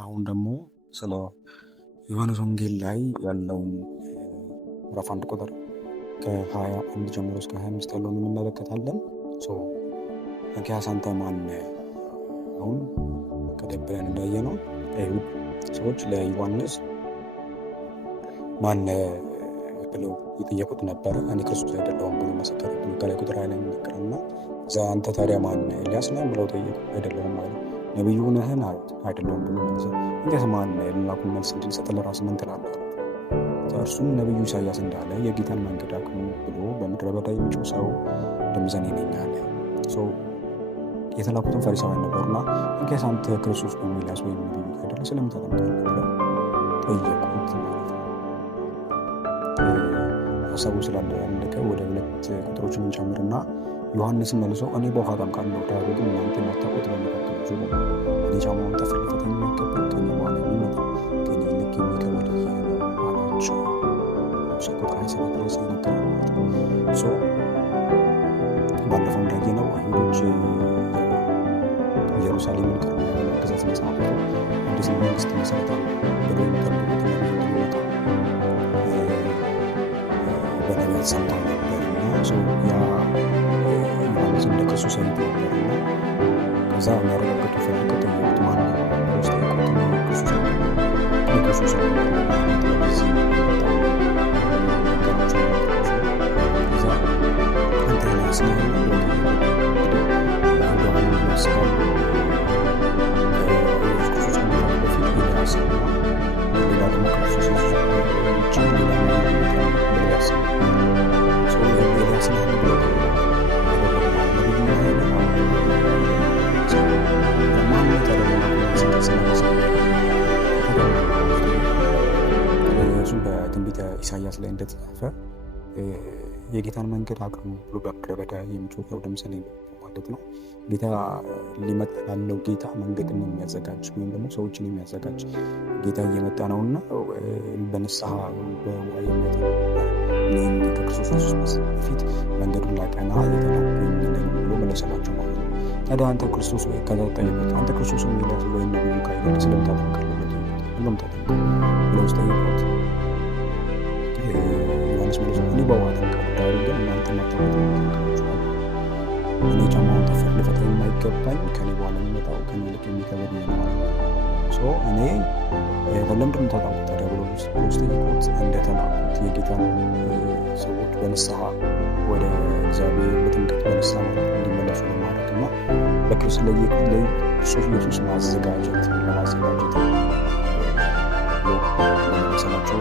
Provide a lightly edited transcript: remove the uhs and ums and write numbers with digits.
አሁን ደግሞ ስለ ዮሐንስ ወንጌል ላይ ያለውን ምዕራፍ 1 ቁጥር ከ21 ጀምሮ እስከ 25 ያለውን እንመለከታለን። እንኪያስ አንተ ማን ነህ? አሁን ቀደም ብለን እንዳየነው አይሁድ ሰዎች ለዮሐንስ ማን ብለው የጠየቁት ነበረ። እኔ ክርስቶስ አይደለሁም ብሎ መሰከረ። ከላይ ቁጥር ላይ የሚነገረውና እዛ አንተ ታዲያ ማን ነህ? ኤልያስ ነህ ብለው ጠየቁ። አይደለሁም አለ። ነቢዩ ነህን? አይደለሁም ብሎ መለሰ። እንግዲህ ማን ነህ? የላኩን መልስ እንድንሰጥ ለራስህ ምን ትላለህ? እርሱም ነቢዩ ኢሳያስ እንዳለ የጌታን መንገድ አቅኑ ብሎ በምድረ በዳ የሚጮህ ሰው ድምፅ እኔ ነኝ አለ። የተላኩትን ፈሪሳውያን ነበሩና እንግዲህ አንተ ክርስቶስ ወይም ኤልያስ ወይም ነቢዩ አይደለህ ስለምን ተጠምቃለህ ብለው ጠየቁት ማለት ነው። ሀሳቡ ስላለቀ ወደ 2 ቁጥሮችን እንጨምርና ዮሐንስን መልሶ እኔ በውሃ አጠምቃለሁ፣ ዳሩ ግን እናንተ የማታውቁት በመካከላችሁ እኔ ጫማውን ጠፍር ልፈታ የማይገባኝ ከእኔ በኋላ የሚመጣ ከእኔ ይልቅ የሚከብድ ይህ ነው አላቸው። ቁጥር 27 ድረስ ይነገራል ማለት ነው። ባለፈው እንዳየነው አይሁዶች ኢየሩሳሌምን ከግዛት ነፃ አውጥተው አዲስ መንግስት መሰረታዊ ብሎ የሚጠብቁት እንደሚመጣ በነቢያት ሰምተው ነበርና ያ ዮሐንስ እንደ ክርስቶስ አይነት ነበርና ከዛ የሚያረጋግጡ ፈልገው ጠየቁት። ማን ነው? ውስጥ ክርስቶስ በትንቢተ ኢሳያስ ላይ እንደተጻፈ የጌታን መንገድ አቅኑ ብሎ በምድረ በዳ የሚጮኸው ድምፅ እኔ ነኝ ማለት ነው። ጌታ ሊመጣ ላለው ጌታ መንገድን የሚያዘጋጅ ወይም ደግሞ ሰዎችን የሚያዘጋጅ ጌታ እየመጣ ነውና በንስሐ ከክርስቶስ በፊት መንገዱን ላቀና የተላኩኝ ነኝ ብሎ መለሰላቸው ማለት ነው። ታዲያ አንተ ክርስቶስ ወይ ከዛ ጠየቁት። አንተ ክርስቶስ ኤልያስ ወይም ነቢዩ ካይደለ ስለምን ታጠምቃለህ ብለው ጠየቁት። ዮሐንስ መልሶ እኔ በውሃ አጠምቃለሁ፣ ዳሩ ግን እናንተ የማታውቁት እኔ ጫማውን ጠፍር ልፈታ የማይገባኝ ከኔ በኋላ የሚመጣው ከኔ ይልቅ የሚከብድ ይህ ነው። እኔ ለምንድን ነው የምታጠምቁት ታዲያ ብሎ ጠየቁት። እንደተላኩት የጌታን ሰዎች በንስሐ ወደ እግዚአብሔር በጥምቀት በንስሐ እንዲመለሱ ለማድረግ እና ለክርስቶስ ኢየሱስ ለማዘጋጀት መሰላቸው